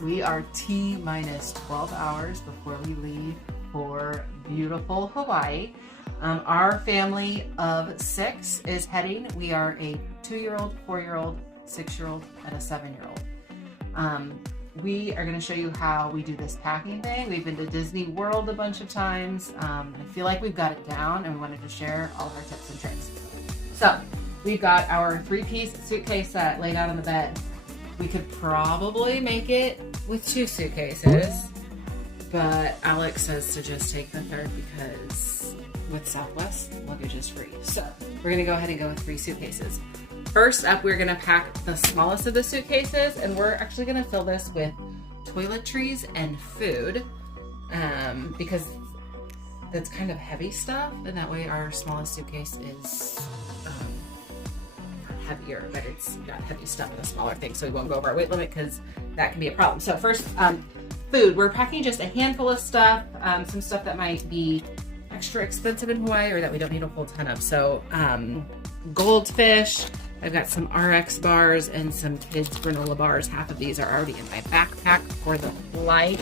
We are T minus 12 hours before we leave for beautiful Hawaii. Our family of 6 is heading. We are a 2-year-old, 4-year-old, 6-year-old, and a 7-year-old. We are going to show you how we do this packing thing. We've been to Disney World a bunch of times. I feel like we've got it down, and we wanted to share all of our tips and tricks. So we've got our 3-piece suitcase set laid out on the bed. We could probably make it with 2 suitcases, but Alex says to just take the 3rd because with Southwest, luggage is free. So we're gonna go ahead and go with 3 suitcases. First up, we're gonna pack the smallest of the suitcases, and we're actually gonna fill this with toiletries and food because that's kind of heavy stuff, and that way our smallest suitcase is heavier, but it's got heavy stuff in a smaller thing, so we won't go over our weight limit because that can be a problem. So first, food. We're packing just a handful of stuff, some stuff that might be extra expensive in Hawaii or that we don't need a whole ton of. So Goldfish, I've got some RX bars and some kids granola bars. Half of these are already in my backpack for the flight.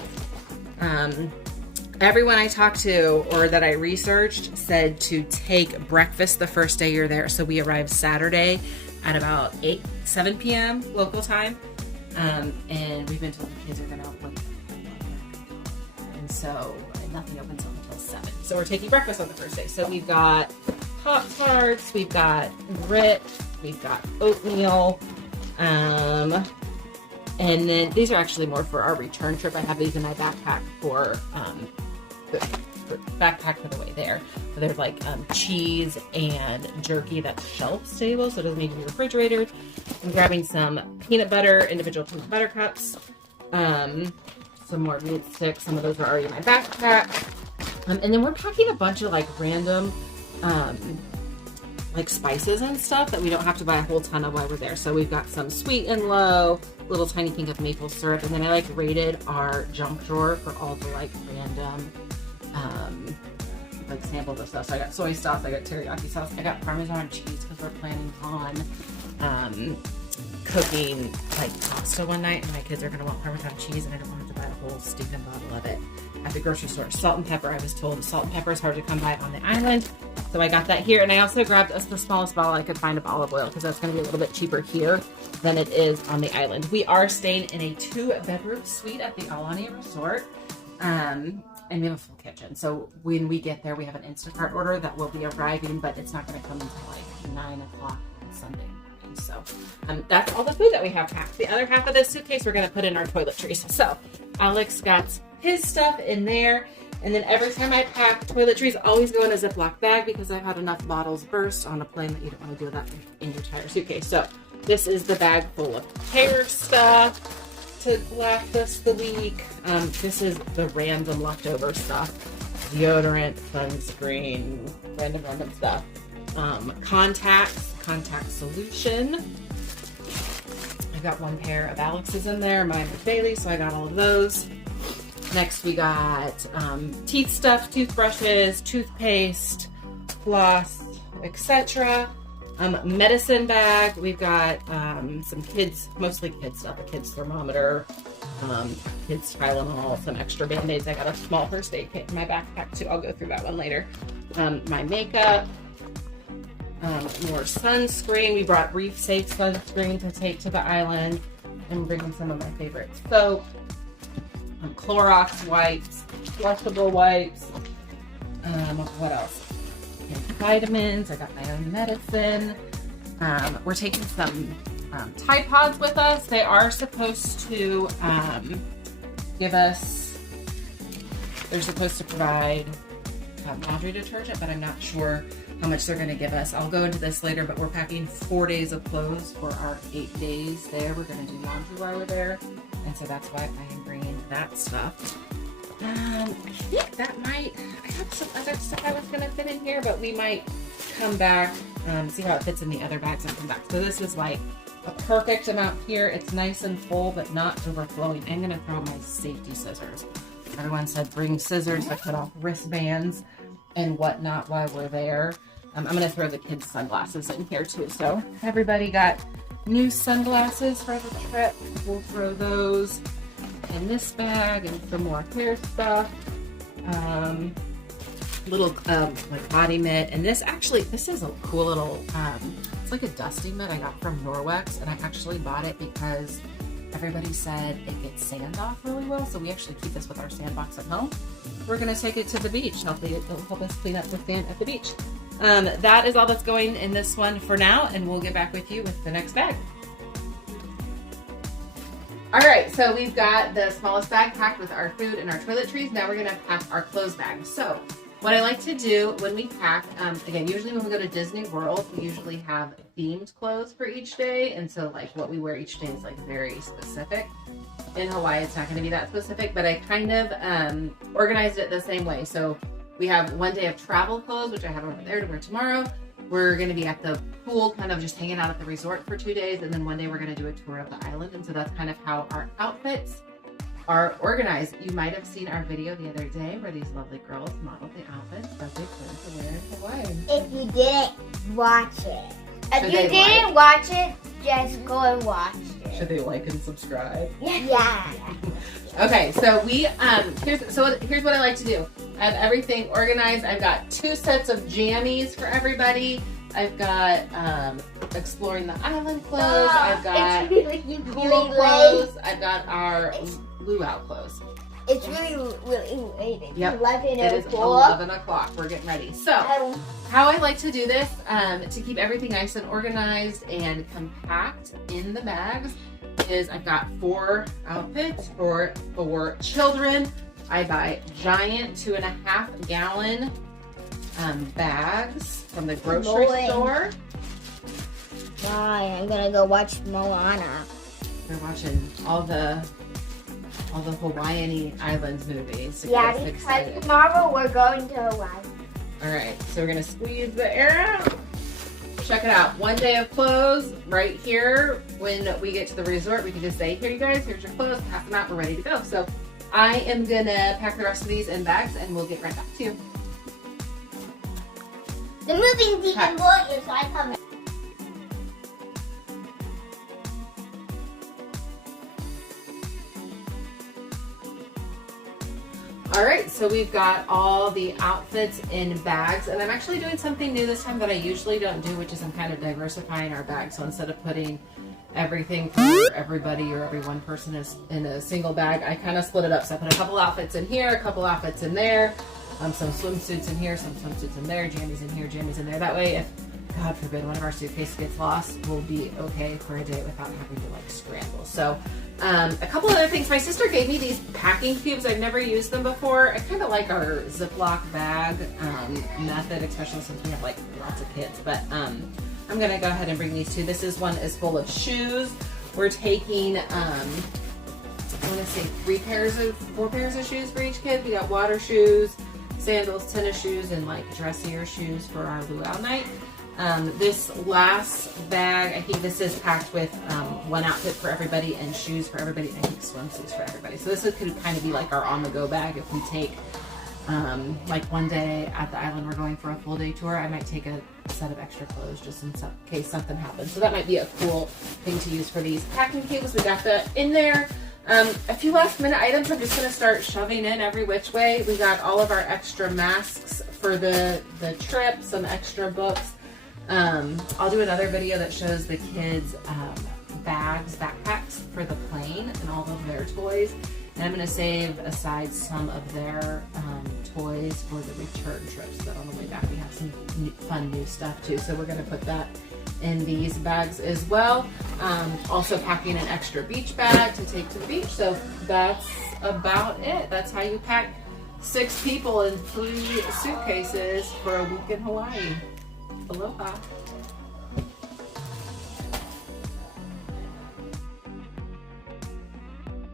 Everyone I talked to or that I researched said to take breakfast the first day you're there. So we arrived Saturday at about 7 p.m. local time. And we've been told the kids are going to open. And so nothing opens up until 7. So we're taking breakfast on the first day. So we've got Pop-Tarts, we've got grits, we've got oatmeal. And then these are actually more for our return trip. I have these in my backpack for the way there. So there's like cheese and jerky that's shelf stable, so it doesn't need to be refrigerated. I'm grabbing some peanut butter, individual peanut butter cups, some more meat sticks. Some of those are already in my backpack. And then we're packing a bunch of like random like spices and stuff that we don't have to buy a whole ton of while we're there. So we've got some sweet and low, little tiny pink of maple syrup, and then I like raided our junk drawer for all the like random like samples of stuff. So I got soy sauce, I got teriyaki sauce, I got Parmesan cheese because we're planning on cooking like pasta one night, and my kids are gonna want Parmesan cheese, and I don't want to buy a whole stinking bottle of it at the grocery store. Salt and pepper, I was told salt and pepper is hard to come by on the island, so I got that here. And I also grabbed the smallest bottle I could find of olive oil because that's going to be a little bit cheaper here than it is on the island. We are staying in a 2-bedroom suite at the Aulani Resort, and we have a full kitchen. So when we get there, we have an Instacart order that will be arriving, but it's not going to come until like 9 o'clock on Sunday morning. So that's all the food that we have packed. The other half of this suitcase we're going to put in our toiletries. So Alex got his stuff in there. And then every time I pack toiletries, always go in a Ziploc bag because I've had enough bottles burst on a plane that you don't want to do that in your entire suitcase. So this is the bag full of hair stuff to last us the week. This is the random leftover stuff. Deodorant, sunscreen, random stuff. Contact solution. I got 1 pair of Alex's in there. Mine was Bailey, so I got all of those. Next, we got teeth stuff, toothbrushes, toothpaste, floss, etc. Medicine bag. We've got some kids, mostly kids stuff, a kids thermometer, kids Tylenol, some extra Band-Aids. I got a small first aid kit in my backpack too. I'll go through that one later. My makeup, more sunscreen. We brought Reef Safe sunscreen to take to the island, and bringing some of my favorites. So Clorox wipes, flushable wipes, what else? And vitamins. I got my own medicine. We're taking some Tide Pods with us. They are supposed to give us, they're supposed to provide laundry detergent, but I'm not sure how much they're going to give us. I'll go into this later, but we're packing 4 days of clothes for our 8 days there. We're going to do laundry while we're there, and so that's why I am bringing that stuff. I think that might, I have some other stuff I was going to fit in here, but we might come back, see how it fits in the other bags and come back. So this is like a perfect amount here. It's nice and full, but not overflowing. I'm going to throw my safety scissors. Everyone said bring scissors to cut off wristbands and whatnot while we're there. I'm going to throw the kids' sunglasses in here too. So everybody got new sunglasses for the trip. We'll throw those. in this bag and some more hair stuff. Little like body mitt, and this is a cool little it's like a dusting mitt I got from Norwex, and I actually bought it because everybody said it gets sand off really well, so we actually keep this with our sandbox at home. We're gonna take it to the beach. It'll help us clean up the sand at the beach. That is all that's going in this one for now, and we'll get back with you with the next bag. All right, so we've got the smallest bag packed with our food and our toiletries. Now we're gonna pack our clothes bag. So what I like to do when we pack, again, usually when we go to Disney World, we usually have themed clothes for each day. And so like what we wear each day is like very specific. In Hawaii, it's not going to be that specific, but I kind of organized it the same way. So we have one day of travel clothes, which I have over there to wear tomorrow. We're going to be at the pool, kind of just hanging out at the resort for 2 days. And then one day we're going to do a tour of the island. And so that's kind of how our outfits are organized. You might have seen our video the other day where these lovely girls modeled the outfits that they plan to wear in Hawaii. If you didn't watch it. If you didn't watch it, just go and watch it. Should they like and subscribe? Yeah. Okay, so here's what I like to do. I have everything organized. I've got 2 sets of jammies for everybody. I've got exploring the island clothes. I've got pool clothes. I've got our luau clothes. It's really late. It's yep. 11 It is 11 o'clock. We're getting ready. So, how I like to do this to keep everything nice and organized and compact in the bags is I've got 4 outfits for 4 children. I buy giant 2.5 gallon bags from the grocery store. Bye. I'm gonna go watch Moana. We're watching all the Hawaiian Islands movies. So yeah, because tomorrow we're going to Hawaii. All right, so we're gonna squeeze the air out. Check it out. One day of clothes right here. When we get to the resort, we can just say, here you guys, here's your clothes, pack them out, we're ready to go. So I am gonna pack the rest of these in bags and we'll get right back to you. The moving demon boy is like coming. All right, so we've got all the outfits in bags, and I'm actually doing something new this time that I usually don't do, which is I'm kind of diversifying our bags. So instead of putting everything for everybody or every one person is in a single bag, I kind of split it up. So I put a couple outfits in here, a couple outfits in there, some swimsuits in here, some swimsuits in there, jammies in here, jammies in there. That way, if God forbid one of our suitcases gets lost, we'll be okay for a day without having to like scramble. So a couple other things. My sister gave me these packing cubes. I've never used them before. I kind of like our Ziploc bag method, especially since we have like lots of kids. But I'm gonna go ahead and bring these 2. This is full of shoes. We're taking I want to say 4 pairs of shoes for each kid. We got water shoes, sandals, tennis shoes, and like dressier shoes for our luau night. This last bag, I think this is packed with 1 outfit for everybody and shoes for everybody, and I think swimsuits for everybody. So this could kind of be like our on-the-go bag if we take like one day at the island we're going for a full day tour. I might take a set of extra clothes just in case something happens. So that might be a cool thing to use for these packing cubes. We got that in there. A few last minute items I'm just going to start shoving in every which way. We got all of our extra masks for the trip, some extra books. I'll do another video that shows the kids backpacks for the plane and all of their toys. And I'm going to save aside some of their toys for the return trip so that on the way back we have some fun new stuff too. So we're going to put that in these bags as well. Also packing an extra beach bag to take to the beach. So that's about it. That's how you pack 6 people in 3 suitcases for a week in Hawaii. Aloha.